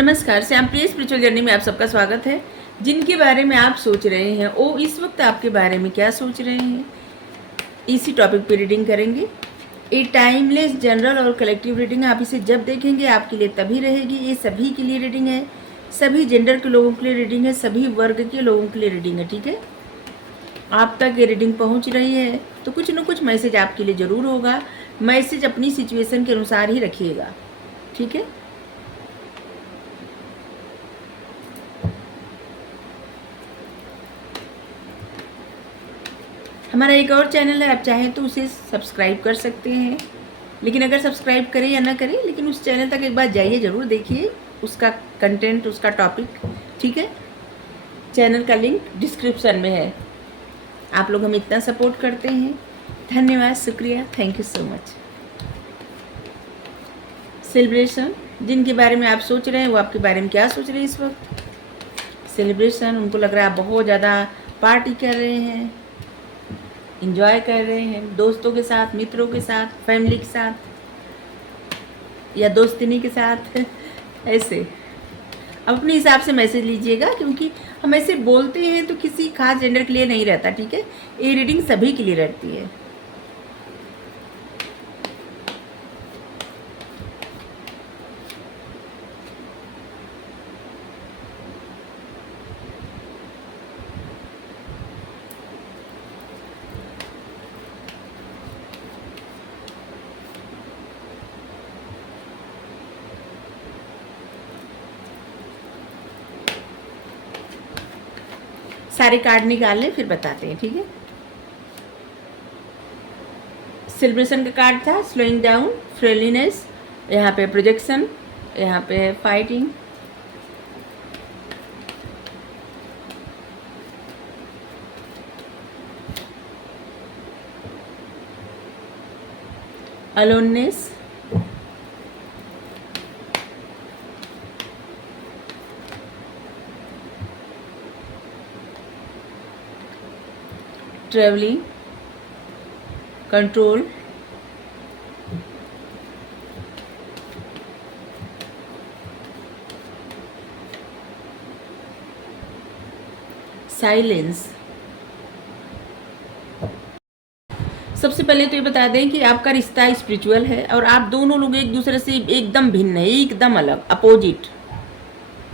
नमस्कार, श्यामप्रिय spiritual journey में आप सबका स्वागत है। जिनके बारे में आप सोच रहे हैं वो इस वक्त आपके बारे में क्या सोच रहे हैं, इसी टॉपिक पे रीडिंग करेंगे। ये टाइमलेस जनरल और कलेक्टिव रीडिंग, आप इसे जब देखेंगे आपके लिए तभी रहेगी। ये सभी के लिए रीडिंग है, सभी जेंडर के लोगों के लिए रीडिंग है, सभी वर्ग के लोगों के लिए रीडिंग है। ठीक है, आप तक ये रीडिंग पहुंच रही है तो कुछ न कुछ मैसेज आपके लिए ज़रूर होगा। मैसेज अपनी सिचुएशन के अनुसार ही रखिएगा, ठीक है। हमारा एक और चैनल है, आप चाहें तो उसे सब्सक्राइब कर सकते हैं। लेकिन अगर सब्सक्राइब करें या ना करें, लेकिन उस चैनल तक एक बार जाइए, ज़रूर देखिए उसका कंटेंट, उसका टॉपिक, ठीक है। चैनल का लिंक डिस्क्रिप्शन में है। आप लोग हमें इतना सपोर्ट करते हैं, धन्यवाद, शुक्रिया, thank you so much. Celebration, जिनके बारे में आप सोच रहे हैं वो आपके बारे में क्या सोच रहे हैं इस वक्त। सेलिब्रेशन, उनको लग रहा है आप बहुत ज़्यादा पार्टी कर रहे हैं, इंजॉय कर रहे हैं, दोस्तों के साथ, मित्रों के साथ, फैमिली के साथ या दोस्तिनी के साथ ऐसे। अब अपने हिसाब से मैसेज लीजिएगा, क्योंकि हम ऐसे बोलते हैं तो किसी खास जेंडर के लिए नहीं रहता, ठीक है। ये रीडिंग सभी के लिए रहती है। सारे कार्ड निकाल लें फिर बताते हैं, ठीक है। सेलिब्रेशन का कार्ड था, स्लोइंग डाउन, फ्रेंडलीनेस, यहाँ पे प्रोजेक्शन, यहाँ पे fighting, aloneness, travelling, control, silence. सबसे पहले तो ये बता दें कि आपका रिश्ता स्पिरिचुअल है और आप दोनों लोग एक दूसरे से एकदम भिन्न है, एकदम अलग, अपोजिट।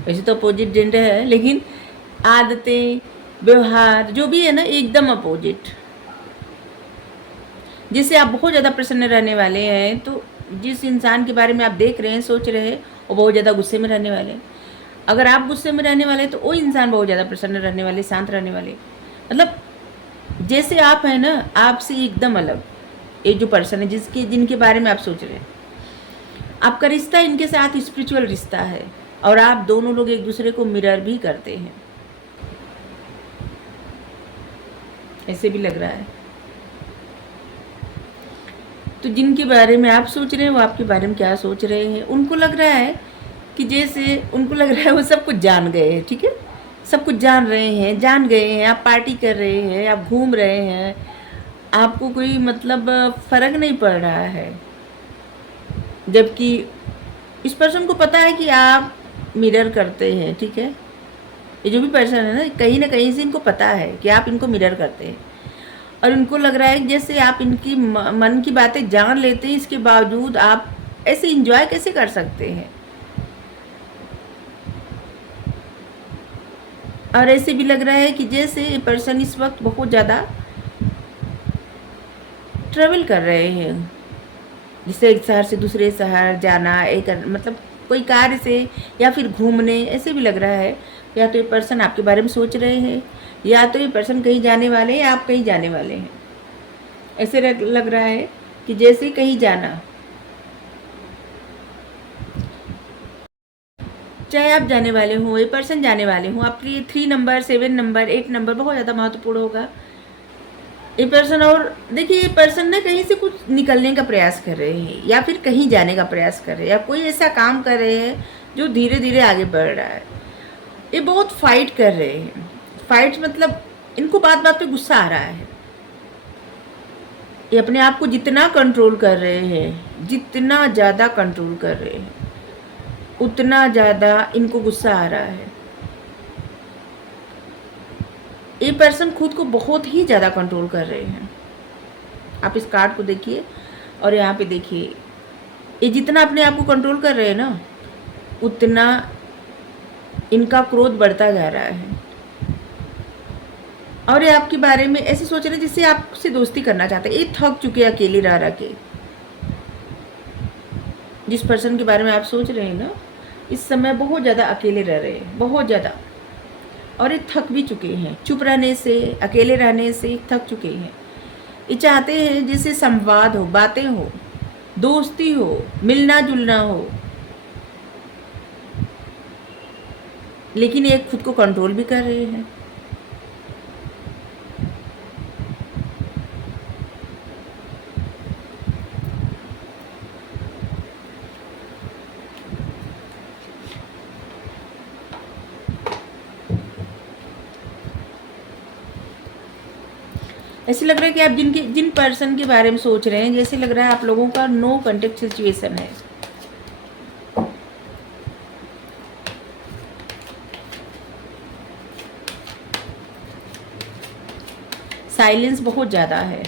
वैसे तो अपोजिट जेंडर है, लेकिन आदतें, व्यवहार जो भी है ना, एकदम अपोजिट। जिससे आप बहुत ज़्यादा प्रसन्न रहने वाले हैं, तो जिस इंसान के बारे में आप देख रहे हैं, सोच रहे हैं, वो बहुत ज़्यादा गुस्से में रहने वाले हैं। अगर आप गुस्से में रहने वाले हैं तो वो इंसान बहुत ज़्यादा प्रसन्न रहने वाले, शांत रहने वाले। मतलब जैसे आप हैं ना, आपसे एकदम अलग ये जो पर्सन है, जिनके बारे में आप सोच रहे हैं। आपका रिश्ता इनके साथ स्पिरिचुअल रिश्ता है और आप दोनों लोग एक दूसरे को मिरर भी करते हैं, ऐसे भी लग रहा है। तो जिनके बारे में आप सोच रहे हैं वो आपके बारे में क्या सोच रहे हैं। उनको लग रहा है कि जैसे उनको लग रहा है वो सब कुछ जान गए हैं, ठीक है। सब कुछ जान रहे हैं, जान गए हैं। आप पार्टी कर रहे हैं, आप घूम रहे हैं, आपको कोई मतलब फ़र्क नहीं पड़ रहा है। जबकि इस पर्सन को पता है कि आप मिरर करते हैं, ठीक है। ये जो भी पर्सन है ना कहीं से इनको पता है कि आप इनको मिरर करते हैं। और उनको लग रहा है जैसे आप इनकी मन की बातें जान लेते हैं, इसके बावजूद आप ऐसे इंजॉय कैसे कर सकते हैं। और ऐसे भी लग रहा है कि जैसे ये पर्सन इस वक्त बहुत ज़्यादा ट्रैवल कर रहे हैं, जैसे एक शहर से दूसरे शहर जाना, एक मतलब कोई कार्य से या फिर घूमने, ऐसे भी लग रहा है। या तो ये पर्सन आपके बारे में सोच रहे हैं, या तो ये पर्सन कहीं जाने वाले हैं, या आप कहीं जाने वाले हैं। ऐसे लग रहा है कि जैसे कहीं जाना, चाहे आप जाने वाले हों, ये पर्सन जाने वाले हों, आपके लिए 3 नंबर, 7 नंबर, 8 नंबर बहुत ज़्यादा महत्वपूर्ण होगा। ये पर्सन, और देखिए ये पर्सन ना कहीं से कुछ निकलने का प्रयास कर रहे हैं, या फिर कहीं जाने का प्रयास कर रहे हैं, या कोई ऐसा काम कर रहे हैं जो धीरे धीरे आगे बढ़ रहा है। ये बहुत फाइट कर रहे हैं। फाइट मतलब इनको बात बात पे गुस्सा आ रहा है। ये अपने आप को जितना कंट्रोल कर रहे हैं, जितना ज़्यादा कंट्रोल कर रहे हैं, उतना ज़्यादा इनको गुस्सा आ रहा है। ये पर्सन खुद को बहुत ही ज़्यादा कंट्रोल कर रहे हैं। आप इस कार्ड को देखिए और यहाँ पे देखिए, ये जितना अपने आप को कंट्रोल कर रहे हैं ना, उतना इनका क्रोध बढ़ता जा रहा है। और ये आपके बारे में ऐसे सोच रहे हैं जिससे आपसे दोस्ती करना चाहते हैं। ये थक चुके हैं अकेले रह के। जिस पर्सन के बारे में आप सोच रहे हैं ना, इस समय बहुत ज़्यादा अकेले रह रहे हैं, बहुत ज़्यादा। और ये थक भी चुके हैं, चुप रहने से, अकेले रहने से थक चुके हैं। ये चाहते हैं जैसे संवाद हो, बातें हो, दोस्ती हो, मिलना जुलना हो, लेकिन ये खुद को कंट्रोल भी कर रहे हैं। ऐसे लग रहा है कि आप जिन पर्सन के बारे में सोच रहे हैं, जैसे लग रहा है आप लोगों का नो कांटेक्ट सिचुएशन है। साइलेंस बहुत ज़्यादा है।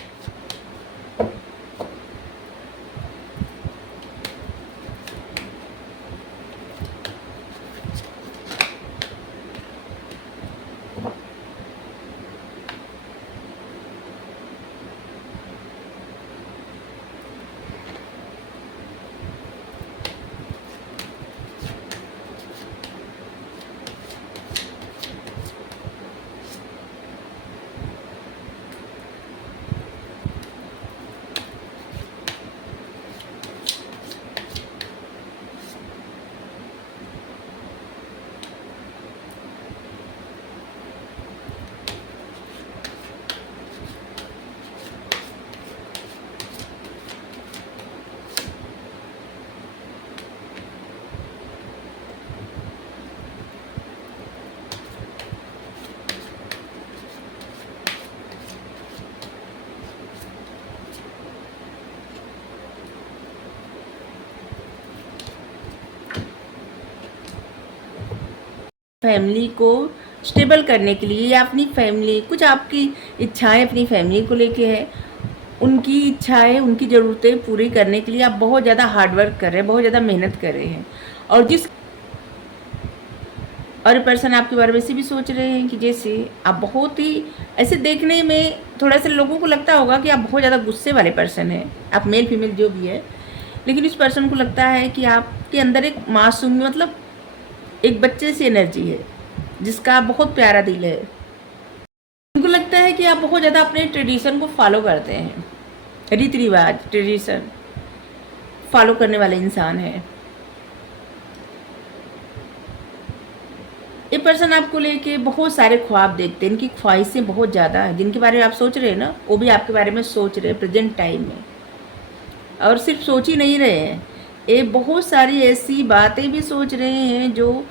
फैमिली को स्टेबल करने के लिए या अपनी फैमिली, कुछ आपकी इच्छाएं अपनी फैमिली को लेके है, उनकी इच्छाएं, उनकी ज़रूरतें पूरी करने के लिए आप बहुत ज़्यादा हार्डवर्क कर रहे हैं, बहुत ज़्यादा मेहनत कर रहे हैं। और पर्सन आपके बारे में ऐसे भी सोच रहे हैं कि जैसे आप बहुत ही ऐसे देखने में थोड़ा सा लोगों को लगता होगा कि आप बहुत ज़्यादा गुस्से वाले पर्सन हैं, आप मेल फीमेल जो भी है, लेकिन इस पर्सन को लगता है कि आपके अंदर एक मासूम, मतलब एक बच्चे सी एनर्जी है, जिसका बहुत प्यारा दिल है। उनको लगता है कि आप बहुत ज़्यादा अपने ट्रेडिशन को फॉलो करते हैं, रीति रिवाज, ट्रेडिशन फॉलो करने वाले इंसान है। ये पर्सन आपको लेके बहुत सारे ख्वाब देखते हैं, इनकी ख्वाहिशें बहुत ज़्यादा है। जिनके बारे में आप सोच रहे हैं ना, वो भी आपके बारे में सोच रहे हैं प्रेजेंट टाइम में। और सिर्फ सोच ही नहीं रहे हैं, ये बहुत सारी ऐसी बातें भी सोच रहे हैं जो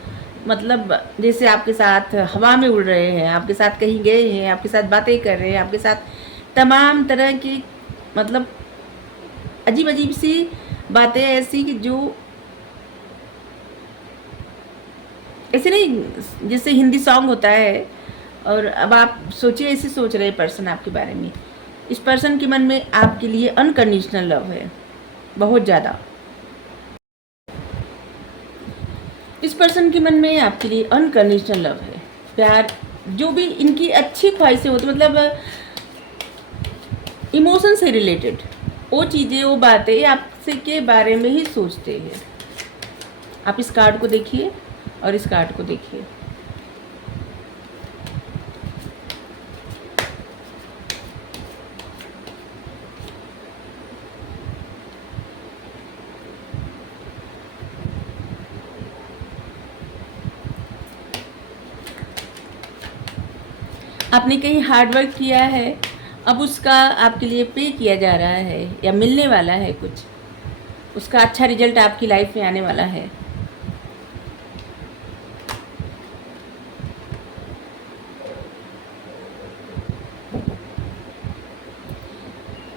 मतलब जैसे आपके साथ हवा में उड़ रहे हैं, आपके साथ कहीं गए हैं, आपके साथ बातें कर रहे हैं, आपके साथ तमाम तरह की मतलब अजीब अजीब सी बातें ऐसी कि जो ऐसे नहीं, जैसे हिंदी सॉन्ग होता है। और अब आप सोचिए, ऐसे सोच रहे पर्सन आपके बारे में। इस पर्सन के मन में आपके लिए अनकंडीशनल लव है, बहुत ज़्यादा। इस पर्सन के मन में आपके लिए अनकंडीशनल लव है, प्यार। जो भी इनकी अच्छी ख्वाहिशें होती, मतलब इमोशन से रिलेटेड वो चीज़ें, वो बातें आपसे के बारे में ही सोचते हैं। आप इस कार्ड को देखिए और इस कार्ड को देखिए। आपने कहीं हार्ड वर्क किया है, अब उसका आपके लिए पे किया जा रहा है या मिलने वाला है कुछ, उसका अच्छा रिजल्ट आपकी लाइफ में आने वाला है।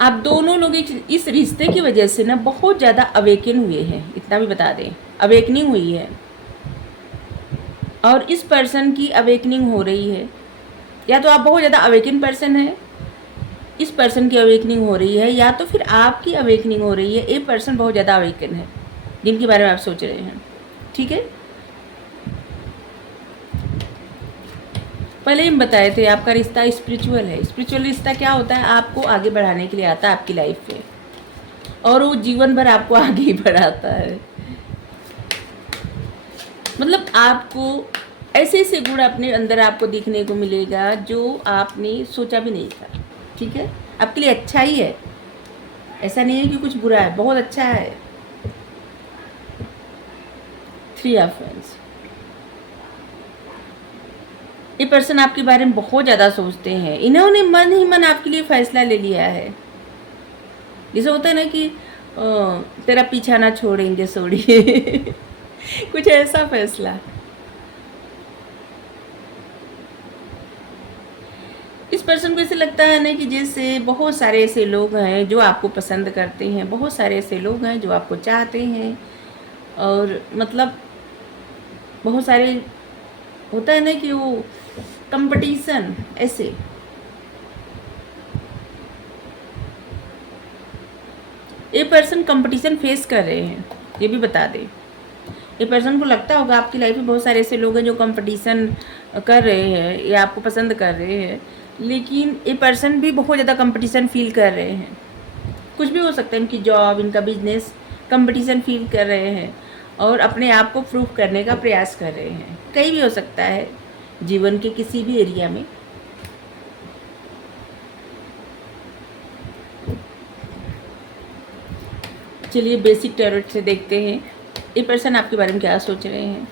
आप दोनों लोग इस रिश्ते की वजह से ना बहुत ज़्यादा अवेकन हुए हैं, इतना भी बता दें। अवेकनिंग हुई है और इस पर्सन की अवेकनिंग हो रही है। या तो आप बहुत ज़्यादा अवेकन पर्सन है, इस पर्सन की अवेकनिंग हो रही है, या तो फिर आपकी अवेकनिंग हो रही है। ये पर्सन बहुत ज़्यादा अवेकन है जिनके बारे में आप सोच रहे हैं। ठीक है, पहले हम बताए थे आपका रिश्ता स्पिरिचुअल है। स्पिरिचुअल रिश्ता क्या होता है? आपको आगे बढ़ाने के लिए आता है आपकी लाइफ में, और वो जीवन भर आपको आगे ही बढ़ाता है। मतलब आपको ऐसे ऐसे गुण अपने अंदर आपको दिखने को मिलेगा जो आपने सोचा भी नहीं था। ठीक है, आपके लिए अच्छा ही है, ऐसा नहीं है कि कुछ बुरा है, बहुत अच्छा है। 3 ऑफ वांड्स। ये पर्सन आपके बारे में बहुत ज़्यादा सोचते हैं। इन्होंने मन ही मन आपके लिए फैसला ले लिया है। जैसे होता है ना कि तेरा पीछा ना छोड़ेंगे सोड़िए कुछ ऐसा फैसला। इस पर्सन को ऐसे लगता है ना कि जैसे बहुत सारे ऐसे लोग हैं जो आपको पसंद करते हैं, बहुत सारे ऐसे लोग हैं जो आपको चाहते हैं, और मतलब बहुत सारे होता है ना कि वो कंपटीशन ऐसे। ये पर्सन कंपटीशन फेस कर रहे हैं, ये भी बता दें। ये पर्सन को लगता होगा आपकी लाइफ में बहुत सारे ऐसे लोग हैं जो कंपटीशन कर रहे हैं या आपको पसंद कर रहे हैं, लेकिन ये पर्सन भी बहुत ज़्यादा कंपटीशन फील कर रहे हैं। कुछ भी हो सकता है, इनकी जॉब, इनका बिजनेस, कंपटीशन फील कर रहे हैं और अपने आप को प्रूव करने का प्रयास कर रहे हैं। कहीं भी हो सकता है, जीवन के किसी भी एरिया में। चलिए बेसिक टैरोट से देखते हैं ये पर्सन आपके बारे में क्या सोच रहे हैं।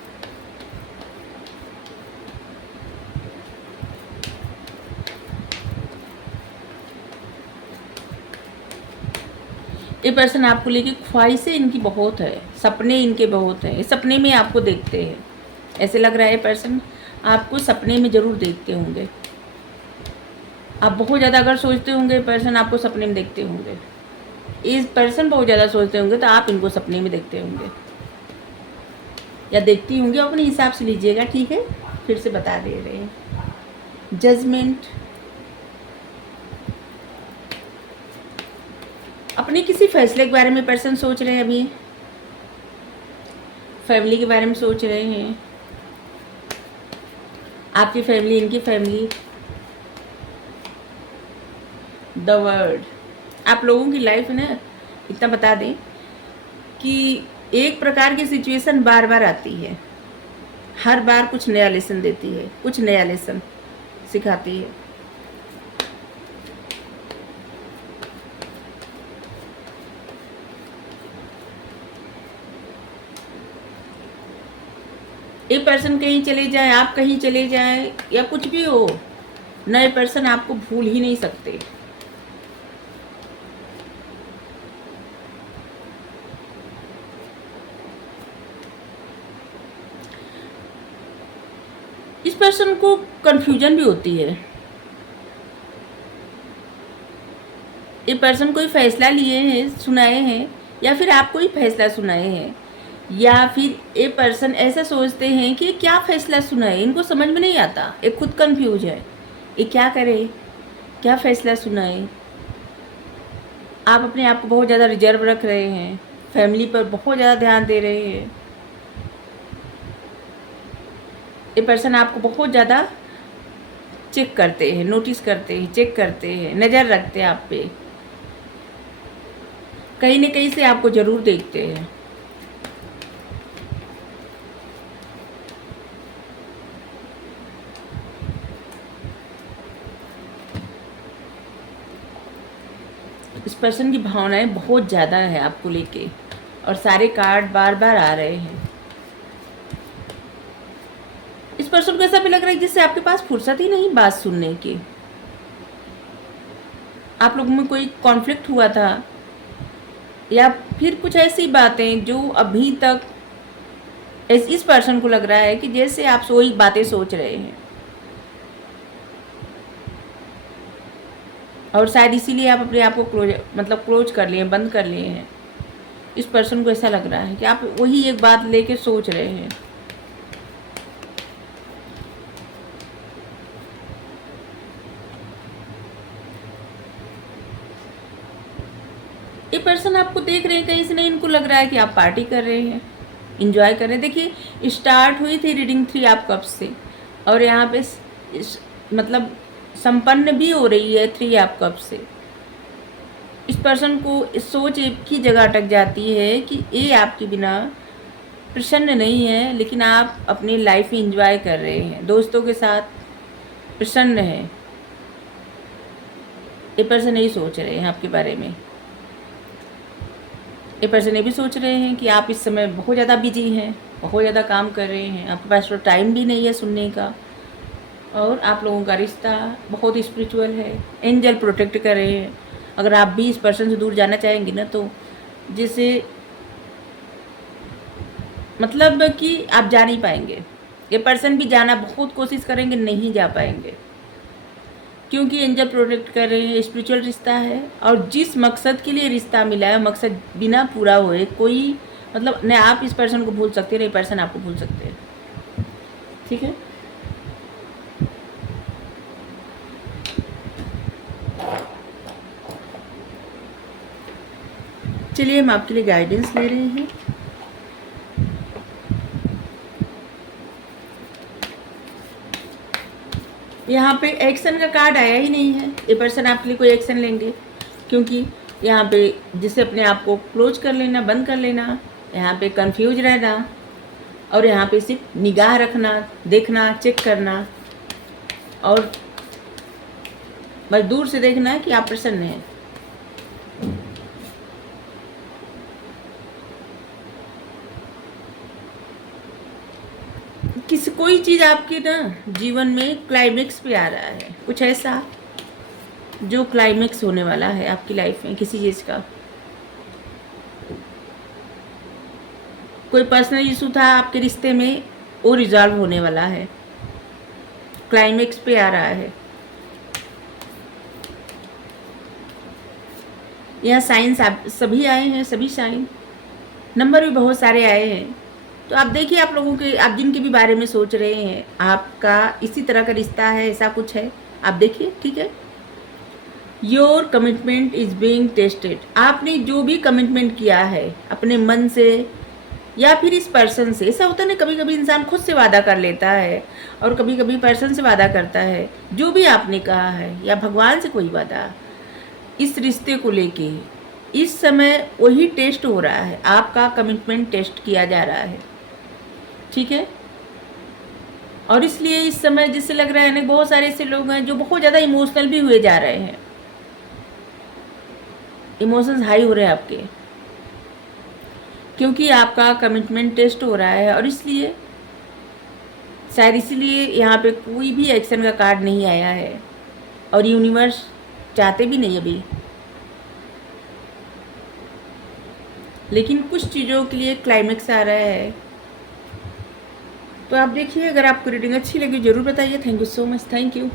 ये पर्सन आपको लेके ख्वाहिशें इनकी बहुत है, सपने इनके बहुत हैं, सपने में आपको देखते हैं। ऐसे लग रहा है ये पर्सन आपको सपने में ज़रूर देखते होंगे। आप बहुत ज़्यादा अगर सोचते होंगे, पर्सन आपको सपने में देखते होंगे। इस पर्सन बहुत ज़्यादा सोचते होंगे तो आप इनको सपने में देखते होंगे या देखती होंगे, अपने हिसाब से लीजिएगा। ठीक है, फिर से बता दे रहे हैं। जजमेंट। अपने किसी फैसले के बारे में पर्सन सोच रहे हैं अभी, फैमिली के बारे में सोच रहे हैं, आपकी फैमिली, इनकी फैमिली। The word. आप लोगों की लाइफ में इतना बता दें कि एक प्रकार की सिचुएशन बार बार आती है, हर बार कुछ नया लेसन देती है, कुछ नया लेसन सिखाती है। एक पर्सन कहीं चले जाए, आप कहीं चले जाए, या कुछ भी हो, नए पर्सन आपको भूल ही नहीं सकते। इस पर्सन को कंफ्यूजन भी होती है। ये पर्सन कोई फैसला लिए हैं, सुनाए हैं, या फिर आपको ही फैसला सुनाए हैं, या फिर ये पर्सन ऐसा सोचते हैं कि क्या फैसला सुनाए, इनको समझ में नहीं आता, ये खुद कंफ्यूज है, ये क्या करे, क्या फैसला सुनाए। आप अपने आप को बहुत ज़्यादा रिजर्व रख रहे हैं, फैमिली पर बहुत ज़्यादा ध्यान दे रहे हैं। ये पर्सन आपको बहुत ज़्यादा चेक करते हैं, नोटिस करते हैं, चेक करते हैं, नज़र रखते हैं आप पे, कहीं न कहीं से आपको ज़रूर देखते हैं। इस पर्सन की भावनाएं बहुत ज़्यादा है आपको लेके, और सारे कार्ड बार बार आ रहे हैं। इस पर्सन को ऐसा भी लग रहा है जिससे आपके पास फुर्सत ही नहीं बात सुनने की। आप लोगों में कोई कॉन्फ्लिक्ट हुआ था, या फिर कुछ ऐसी बातें जो अभी तक इस पर्सन को लग रहा है कि जैसे आप वही बातें सोच रहे हैं, और शायद इसीलिए आप अपने आप को क्लोज कर लिए, बंद कर लिए हैं। इस पर्सन को ऐसा लग रहा है कि आप वही एक बात लेके सोच रहे हैं। ये पर्सन आपको देख रहे हैं कहीं से नहीं, इनको लग रहा है कि आप पार्टी कर रहे हैं, इंजॉय कर रहे हैं। देखिए स्टार्ट हुई थी रीडिंग 3 ऑफ कप्स से, और यहाँ पे मतलब संपन्न भी हो रही है 3 ऑफ कप्स से। इस पर्सन को इस सोच एक ही जगह अटक जाती है कि ये आपके बिना प्रसन्न नहीं है, लेकिन आप अपनी लाइफ में इंजॉय कर रहे हैं, दोस्तों के साथ प्रसन्न है। ये पर्सन यही सोच रहे हैं आपके बारे में। ये पर्सन ये भी सोच रहे हैं कि आप इस समय बहुत ज़्यादा बिजी हैं, बहुत ज़्यादा काम कर रहे हैं, आपके पास तो टाइम भी नहीं है सुनने का, और आप लोगों का रिश्ता बहुत स्पिरिचुअल है, एंजल प्रोटेक्ट कर रहे हैं। अगर आप भी इस पर्सन से दूर जाना चाहेंगे ना, तो जैसे मतलब कि आप जा नहीं पाएंगे। ये पर्सन भी जाना बहुत कोशिश करेंगे, नहीं जा पाएंगे, क्योंकि एंजल प्रोटेक्ट कर रहे हैं, स्पिरिचुअल रिश्ता है, और जिस मकसद के लिए रिश्ता मिला है मकसद बिना पूरा हुए कोई मतलब न आप इस पर्सन को भूल सकते हैं, नहीं पर्सन आपको भूल सकते हैं। ठीक है, चलिए हम आपके लिए गाइडेंस ले रहे हैं। यहाँ पे एक्शन का कार्ड आया ही नहीं है। ये पर्सन आपके लिए कोई एक्शन लेंगे, क्योंकि यहाँ पे जिसे अपने आप को क्लोज कर लेना, बंद कर लेना, यहाँ पे कंफ्यूज रहना, और यहाँ पे सिर्फ निगाह रखना, देखना, चेक करना, और बस दूर से देखना है कि आप प्रसन्न हैं। किसी कोई चीज़ आपके ना जीवन में क्लाइमेक्स पे आ रहा है, कुछ ऐसा जो क्लाइमेक्स होने वाला है आपकी लाइफ में किसी चीज़ का। कोई पर्सनल इशू था आपके रिश्ते में, वो रिजॉल्व होने वाला है, क्लाइमेक्स पे आ रहा है। यहाँ साइंस आप सभी आए हैं, सभी साइन नंबर भी बहुत सारे आए हैं। तो आप देखिए, आप लोगों के, आप जिनके भी बारे में सोच रहे हैं, आपका इसी तरह का रिश्ता है, ऐसा कुछ है, आप देखिए। ठीक है, your commitment is being tested. आपने जो भी कमिटमेंट किया है अपने मन से या फिर इस पर्सन से, ऐसा होता है ना, कभी कभी इंसान खुद से वादा कर लेता है और कभी कभी पर्सन से वादा करता है। जो भी आपने कहा है या भगवान से कोई वादा, इस रिश्ते को लेके इस समय वही टेस्ट हो रहा है, आपका कमिटमेंट टेस्ट किया जा रहा है। ठीक है, और इसलिए इस समय जिससे लग रहा है ना, बहुत सारे ऐसे लोग हैं जो बहुत ज़्यादा इमोशनल भी हुए जा रहे हैं, इमोशंस हाई हो रहे हैं आपके, क्योंकि आपका कमिटमेंट टेस्ट हो रहा है। और इसलिए शायद इसीलिए यहाँ पे कोई भी एक्शन का कार्ड नहीं आया है, और यूनिवर्स चाहते भी नहीं अभी, लेकिन कुछ चीज़ों के लिए क्लाइमेक्स आ रहा है। तो आप देखिए, अगर आपको रीडिंग अच्छी लगी ज़रूर बताइए। Thank you so much, thank you.